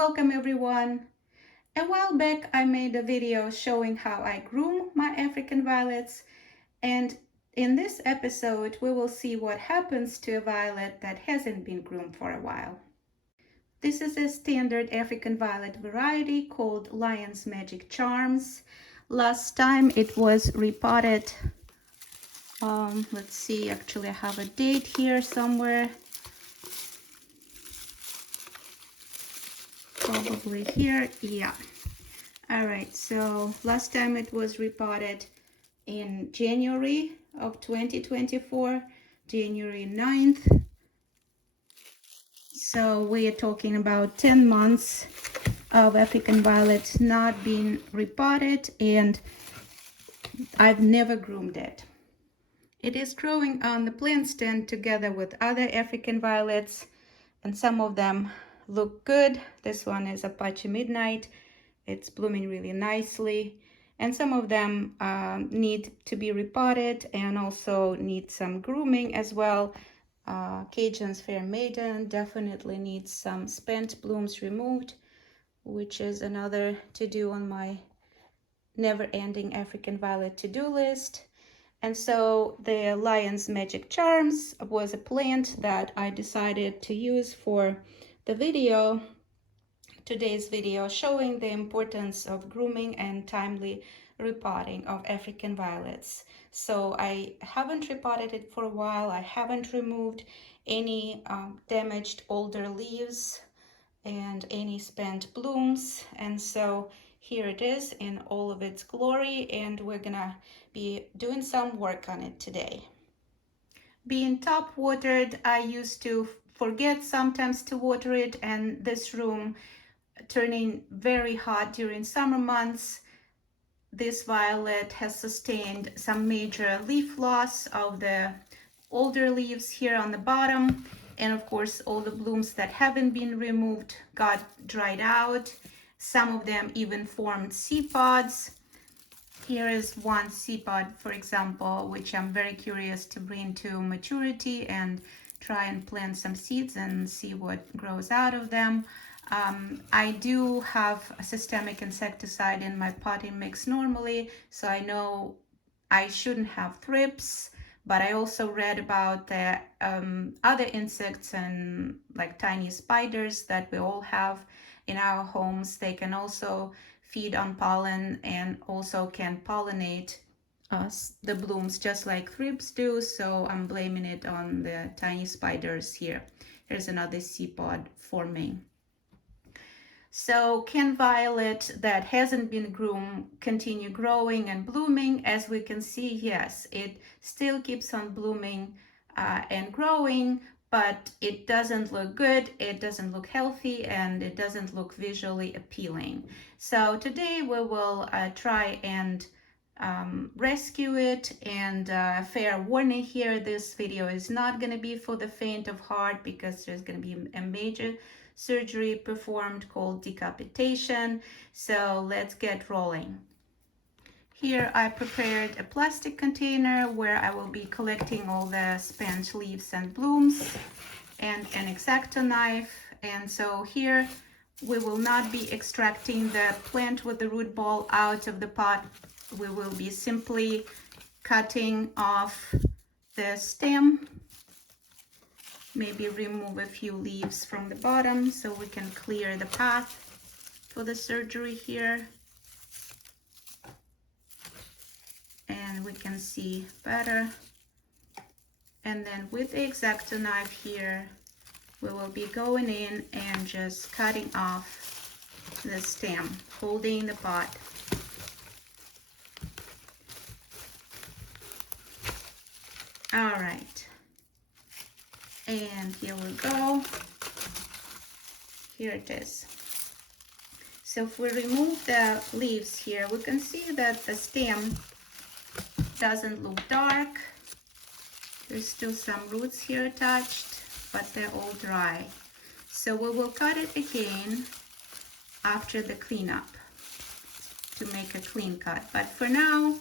Welcome everyone. A while back I made a video showing how I groom my African violets, and in this episode we will see what happens to a violet that hasn't been groomed for a while. This is a standard African violet variety called Lion's Magic Charms. Last time it was repotted. Let's see, actually I have a date here somewhere. Probably here, yeah. All right, so last time it was repotted in January of 2024, January 9th. So we are talking about 10 months of African violet not being repotted, and I've never groomed it. It is growing on the plant stand together with other African violets, and some of them look good. This one is Apache Midnight. It's blooming really nicely, and some of them need to be repotted and also need some grooming as well. Cajun's Fair Maiden definitely needs some spent blooms removed, which is another to do on my never-ending African violet to-do list. And so the Lion's Magic Charms was a plant that I decided to use for the video, today's video, showing the importance of grooming and timely repotting of African violets. So I haven't repotted it for a while. I haven't removed any damaged older leaves and any spent blooms, and so here it is in all of its glory, and we're gonna be doing some work on it today. Being top watered, I used to forget sometimes to water it, and this room turning very hot during summer months, this violet has sustained some major leaf loss of the older leaves here on the bottom, and of course all the blooms that haven't been removed got dried out. Some of them even formed seed pods. Here is one seed pod, for example, which I'm very curious to bring to maturity and try and plant some seeds and see what grows out of them. I do have a systemic insecticide in my potting mix normally, so I know I shouldn't have thrips, but I also read about the other insects and like tiny spiders that we all have in our homes. They can also feed on pollen and also can pollinate the blooms just like thrips do, so I'm blaming it on the tiny spiders here. Here's another seed pod forming. So can violet that hasn't been groomed continue growing and blooming? As we can see, yes, it still keeps on blooming and growing, but it doesn't look good, it doesn't look healthy, and it doesn't look visually appealing. So today we will try and rescue it, and fair warning here, this video is not going to be for the faint of heart because there's going to be a major surgery performed called decapitation. So let's get rolling. Here I prepared a plastic container where I will be collecting all the spent leaves and blooms, and an X-Acto knife. And so here we will not be extracting the plant with the root ball out of the pot. We will be simply cutting off the stem, maybe remove a few leaves from the bottom so we can clear the path for the surgery here. And we can see better. And then with the X-Acto knife here, we will be going in and just cutting off the stem, holding the pot. All right. And here we go. Here it is. So if we remove the leaves here, we can see that the stem doesn't look dark. There's still some roots here attached, but they're all dry. So we will cut it again after the cleanup to make a clean cut. But for now,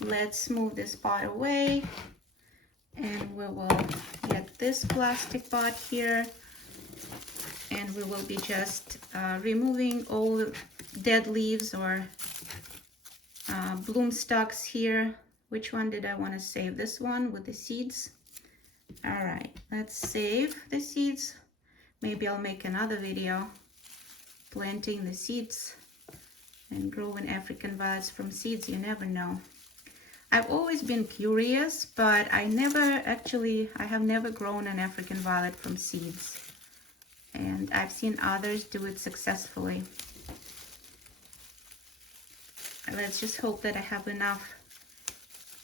let's move this pot away, and we will get this plastic pot here and we will be just removing all dead leaves or bloom stalks here. Which one did I want to save? This one with the seeds. All right, let's save the seeds. Maybe I'll make another video planting the seeds and growing African violets from seeds. You never know. I've always been curious, but I have never grown an African violet from seeds. And I've seen others do it successfully. Let's just hope that I have enough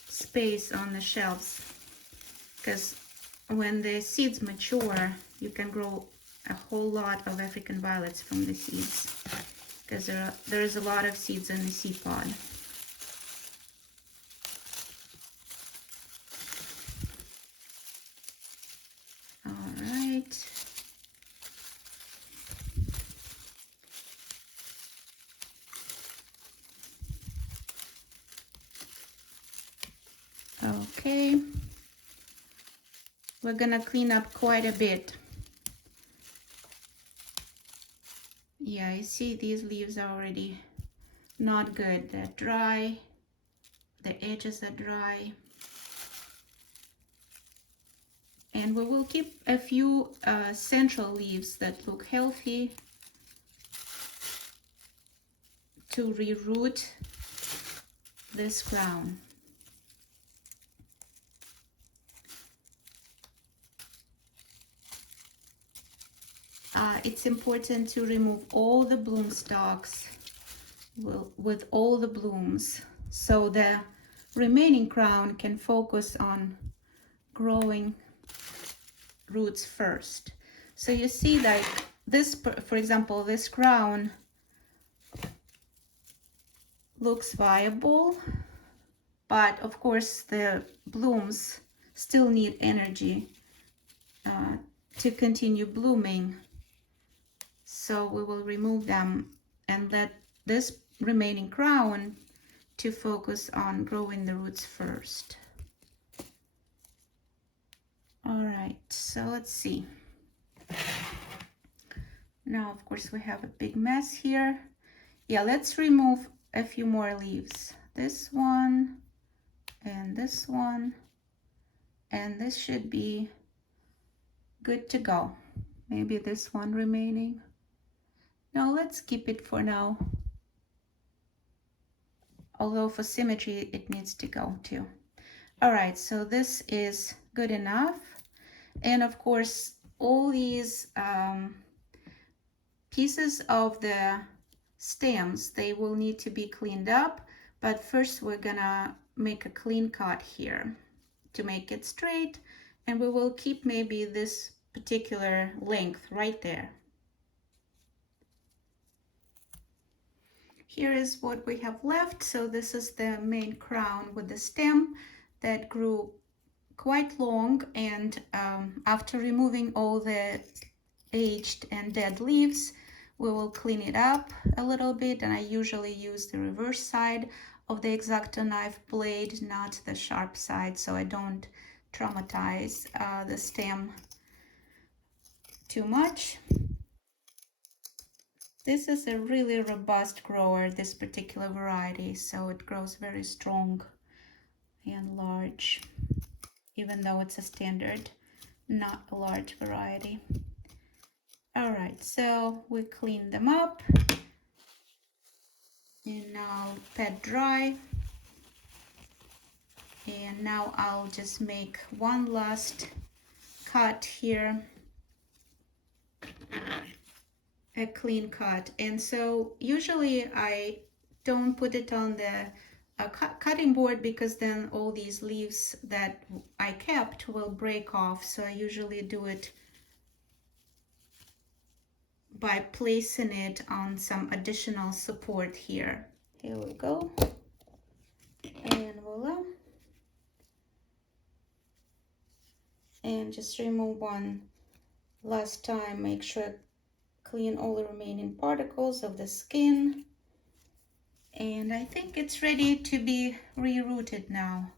space on the shelves, because when the seeds mature, you can grow a whole lot of African violets from the seeds, because there's a lot of seeds in the seed pod. All right. Okay. We're gonna clean up quite a bit. Yeah, you see these leaves are already not good. They're dry. The edges are dry. And we will keep a few central leaves that look healthy to reroot this crown. It's important to remove all the bloom stalks with all the blooms, so the remaining crown can focus on growing roots first. So you see, like this, for example, this crown looks viable, but of course the blooms still need energy to continue blooming. So we will remove them and let this remaining crown to focus on growing the roots first. All right, so let's see. Now, of course, we have a big mess here. Yeah, let's remove a few more leaves. This one, and this one, and this should be good to go. Maybe this one remaining. No, let's keep it for now. Although for symmetry, it needs to go too. All right, so this is good enough. And of course, all these pieces of the stems, they will need to be cleaned up. But first, we're gonna make a clean cut here to make it straight. And we will keep maybe this particular length right there. Here is what we have left. So this is the main crown with the stem that grew quite long, and after removing all the aged and dead leaves, we will clean it up a little bit, and I usually use the reverse side of the X-Acto knife blade, not the sharp side, so I don't traumatize the stem too much. This is a really robust grower, this particular variety, so it grows very strong and large, even though it's a standard, not a large variety. All right, so we clean them up and now pat dry. And now I'll just make one last cut here, a clean cut. And so usually I don't put it on the cutting board, because then all these leaves that I kept will break off. So I usually do it by placing it on some additional support here. Here we go. And voila. And just remove one last time. Make sure clean all the remaining particles of the skin. And I think it's ready to be rerooted now.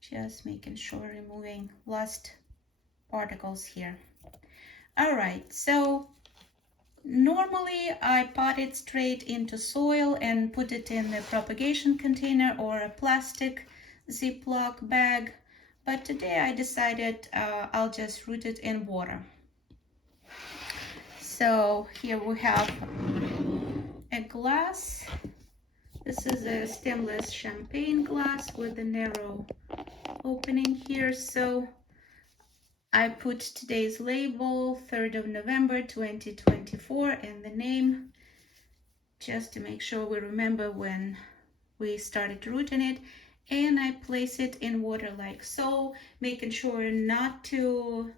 Just making sure, removing last particles here. All right, so normally I pot it straight into soil and put it in a propagation container or a plastic Ziploc bag, but today I decided I'll just root it in water. So here we have a glass. This is a stemless champagne glass with a narrow opening here. So I put today's label, 3rd of November 2024, and the name, just to make sure we remember when we started rooting it. And I place it in water like so, making sure not to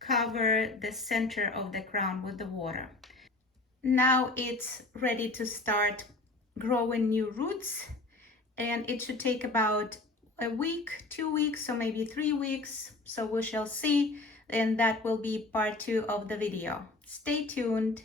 cover the center of the crown with the water. Now it's ready to start growing new roots, and it should take about a week, 2 weeks, or maybe 3 weeks. So we shall see, and that will be part 2 of the video. Stay tuned.